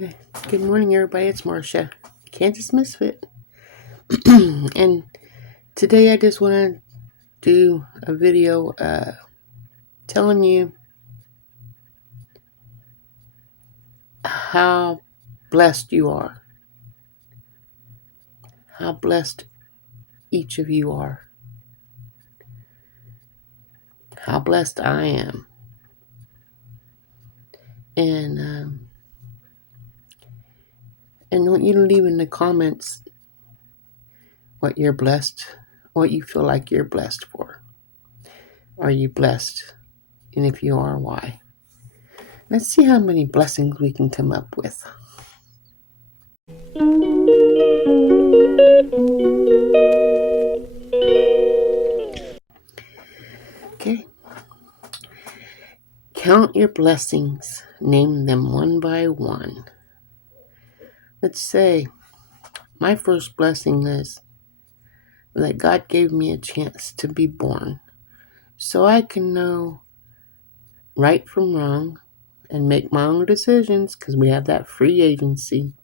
Yeah. Good morning, everybody. It's Marcia, Kansas Misfit. And today I just want to do a video telling you how blessed you are, how blessed each of you are, how blessed I am. And I want you to leave in the comments what you're blessed, what you feel like you're blessed for. Are you blessed? And if you are, why? Let's see how many blessings we can come up with. Okay. Count your blessings. Name them one by one. Let's say my first blessing is that God gave me a chance to be born so I can know right from wrong and make my own decisions, because we have that free agency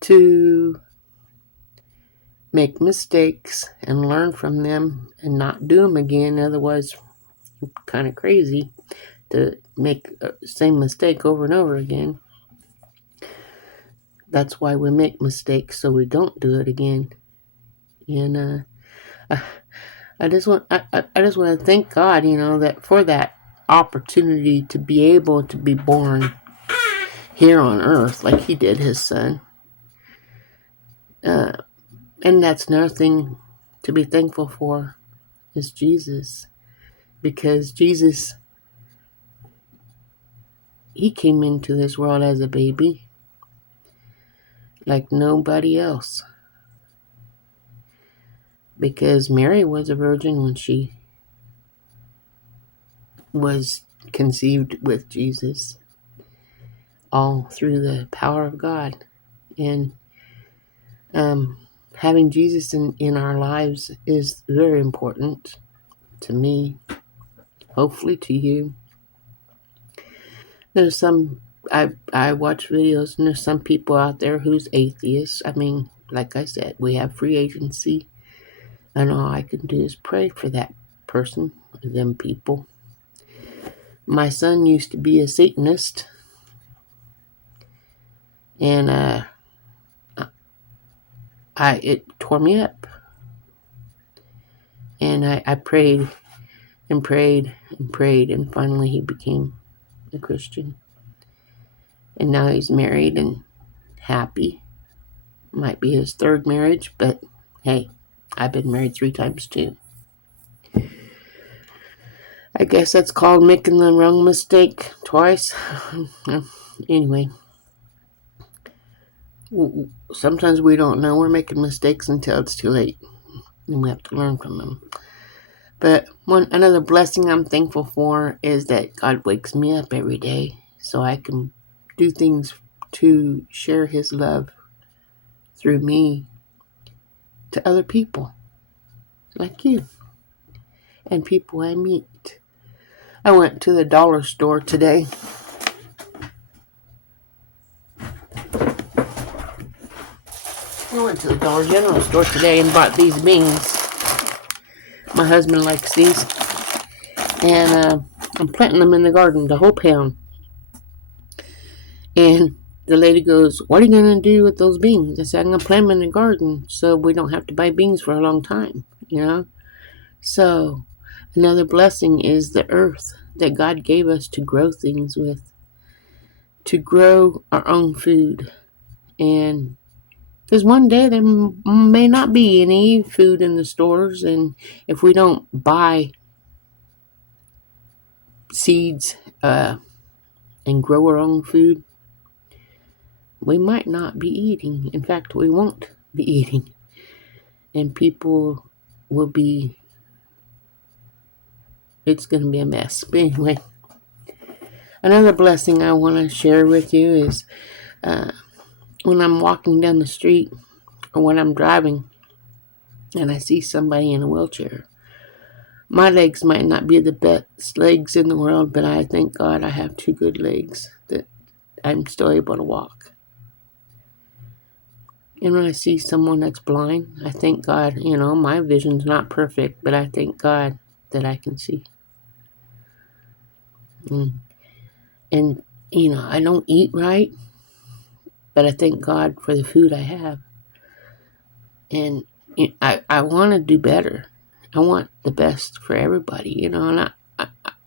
to make mistakes and learn from them and not do them again. Otherwise, kind of crazy to make the same mistake over and over again. That's why we make mistakes, so we don't do it again. And I just want to thank God, that for that opportunity to be able to be born here on earth like He did His Son. And that's another thing to be thankful for is Jesus, because Jesus, He came into this world as a baby like nobody else, because Mary was a virgin when she was conceived with Jesus, all through the power of God. And having Jesus in our lives is very important to me, hopefully to you. There's some, I watch videos, and there's some people out there who's atheists. I mean, like I said, we have free agency, and all I can do is pray for that person, them people. My son used to be a Satanist, and it tore me up. And I prayed and prayed and prayed, and finally he became a Christian. And now he's married and happy. Might be his third marriage, but hey, I've been married 3 times too. I guess that's called making the wrong mistake twice. Anyway, sometimes we don't know we're making mistakes until it's too late, and we have to learn from them. But another blessing I'm thankful for is that God wakes me up every day so I can do things to share His love through me to other people like you and people I meet. I went to the dollar store today. I went to the Dollar General store today and bought these beans. My husband likes these. And I'm planting them in the garden, the whole pound. And the lady goes, "What are you going to do with those beans?" I said, "I'm going to plant them in the garden so we don't have to buy beans for a long time, So another blessing is the earth that God gave us to grow things with, to grow our own food. And because one day there may not be any food in the stores, and if we don't buy seeds and grow our own food, we might not be eating. In fact, we won't be eating. And people will be, it's going to be a mess. But anyway, another blessing I want to share with you is when I'm walking down the street or when I'm driving and I see somebody in a wheelchair. My legs might not be the best legs in the world, but I thank God I have 2 good legs that I'm still able to walk. And when I see someone that's blind, I thank God, my vision's not perfect, but I thank God that I can see. And I don't eat right, but I thank God for the food I have. And I want to do better. I want the best for everybody, and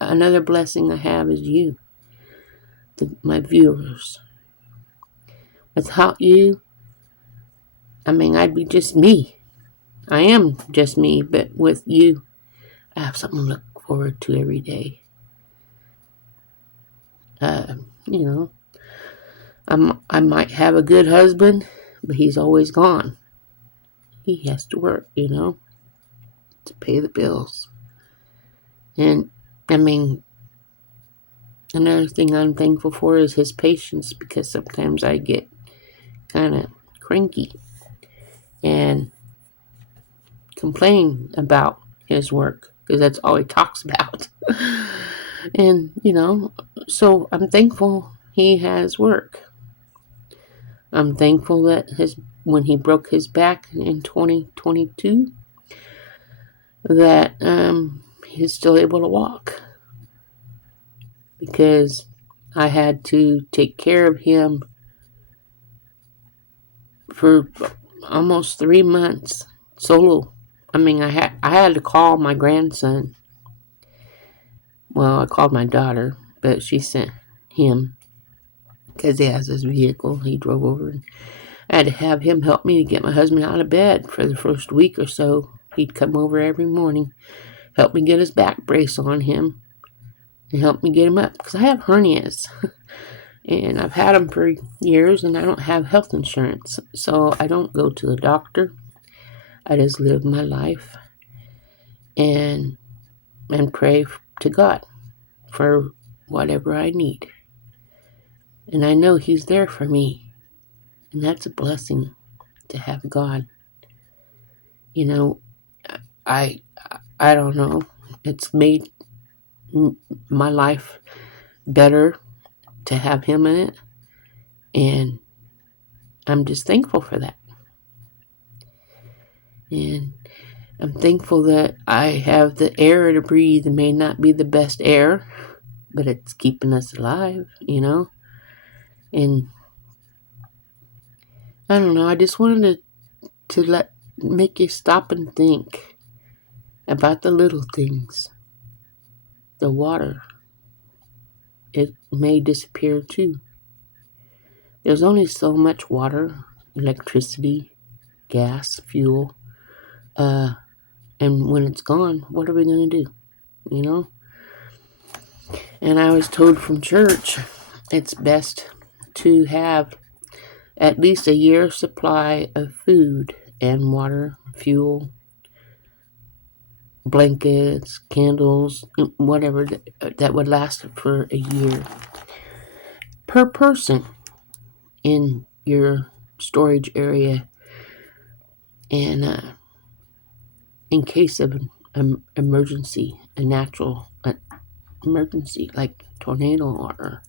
another blessing I have is you, my viewers. Without you, I'd be just me. I am just me, but with you, I have something to look forward to every day. I might have a good husband, but he's always gone. He has to work, to pay the bills. And another thing I'm thankful for is his patience, because sometimes I get kind of cranky and complain about his work, because that's all he talks about. And, so I'm thankful he has work. I'm thankful that when he broke his back in 2022, that he's still able to walk, because I had to take care of him for almost 3 months solo. I had to call my grandson. Well, I called my daughter, but she sent him because he has his vehicle. He drove over, and I had to have him help me to get my husband out of bed for the first week or so. He'd come over every morning, help me get his back brace on him, and help me get him up, because I have hernias. And I've had them for years, and I don't have health insurance, so I don't go to the doctor. I just live my life and pray to God for whatever I need. And I know he's there for me, and that's a blessing to have God. I don't know. It's made my life better to have him in it, and I'm just thankful for that. And I'm thankful that I have the air to breathe. It may not be the best air, but it's keeping us alive, And I don't know, I just wanted to make you stop and think about the little things. The water, it may disappear too. There's only so much water, electricity, gas, fuel, and when it's gone, what are we going to do? And I was told from church, it's best to have at least a year's supply of food and water, fuel, blankets, candles, whatever that would last for a year per person in your storage area. And in case of an emergency, a natural emergency like tornado, or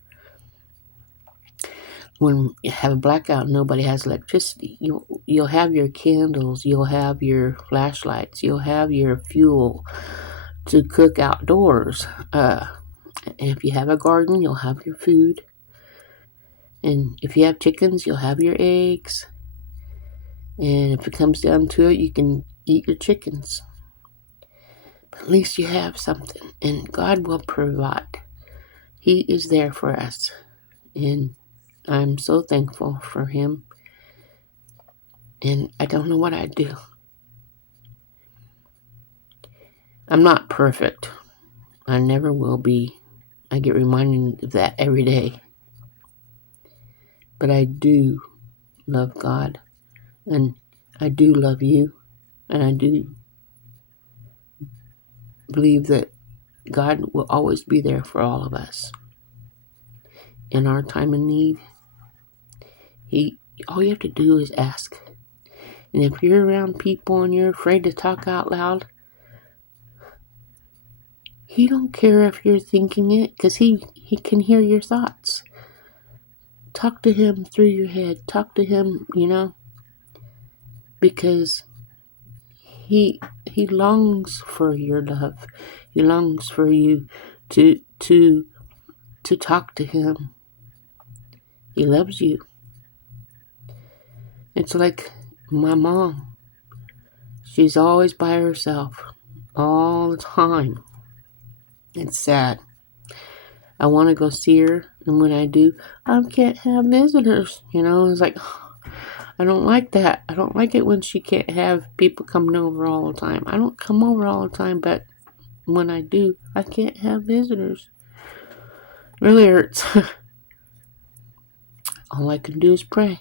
when you have a blackout and nobody has electricity, you'll have your candles, you'll have your flashlights, you'll have your fuel to cook outdoors. And if you have a garden, you'll have your food. And if you have chickens, you'll have your eggs. And if it comes down to it, you can eat your chickens. But at least you have something, and God will provide. He is there for us, and I'm so thankful for him. And I don't know what I'd do. I'm not perfect. I never will be. I get reminded of that every day. But I do love God, and I do love you, and I do believe that God will always be there for all of us. In our time of need, all you have to do is ask. And if you're around people and you're afraid to talk out loud, he don't care if you're thinking it, because he can hear your thoughts. Talk to him through your head. Talk to him, because he longs for your love. He longs for you to talk to him. He loves you. It's like my mom. She's always by herself all the time. It's sad. I want to go see her, and when I do, I can't have visitors. It's like, I don't like that. I don't like it when she can't have people coming over all the time. I don't come over all the time, but when I do, I can't have visitors. It really hurts. All I can do is pray.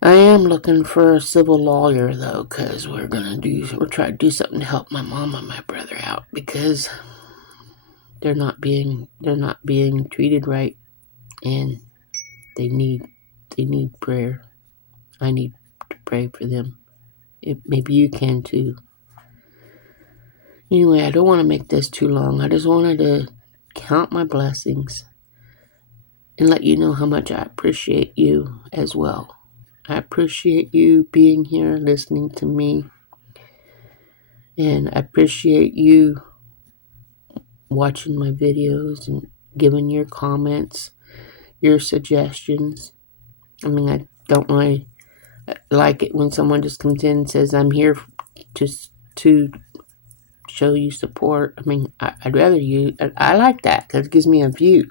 I am looking for a civil lawyer though, because we're trying to do something to help my mom and my brother out, because they're not being treated right, and they need prayer. I need to pray for them. Maybe you can too. Anyway, I don't want to make this too long. I just wanted to count my blessings and let you know how much I appreciate you as well. I appreciate you being here, listening to me, and I appreciate you watching my videos and giving your comments, your suggestions. I mean, I don't really like it when someone just comes in and says, I'm here to show you support. I mean, I'd rather I like that because it gives me a view.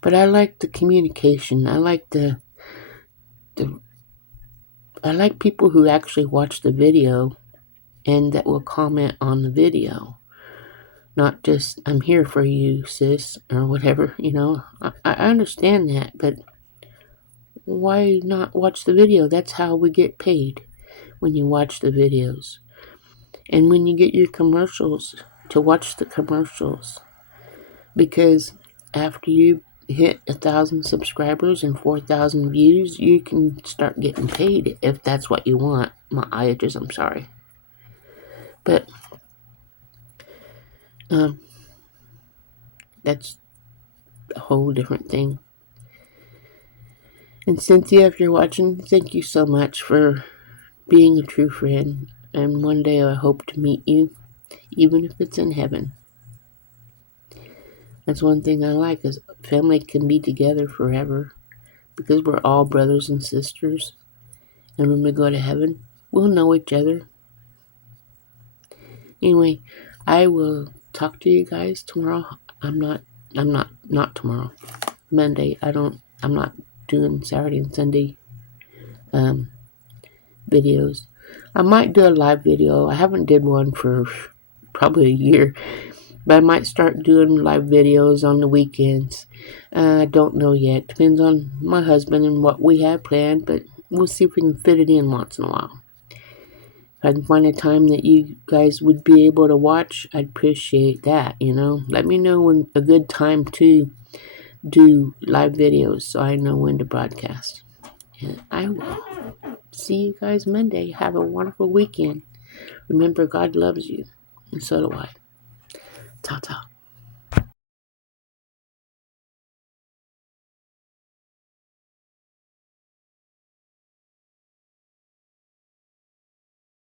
But I like the communication. I like I like people who actually watch the video and that will comment on the video. Not just, I'm here for you, sis, or whatever, I understand that, but why not watch the video? That's how we get paid, when you watch the videos. And when you get your commercials, to watch the commercials. Because after you hit 1,000 subscribers and 4,000 views, you can start getting paid if that's what you want. My itches, I'm sorry. But that's a whole different thing. And Cynthia, if you're watching, thank you so much for being a true friend. And one day I hope to meet you, even if it's in heaven. That's one thing I like, is family can be together forever, because we're all brothers and sisters. And when we go to heaven, we'll know each other. Anyway, I will talk to you guys tomorrow. Not tomorrow. Monday. I'm not doing Saturday and Sunday videos. I might do a live video. I haven't did one for probably a year, but I might start doing live videos on the weekends. I don't know yet. Depends on my husband and what we have planned, but we'll see if we can fit it in once in a while. If I can find a time that you guys would be able to watch, I'd appreciate that, Let me know when a good time to do live videos so I know when to broadcast. And I will see you guys Monday. Have a wonderful weekend. Remember, God loves you, and so do I. Ta-ta.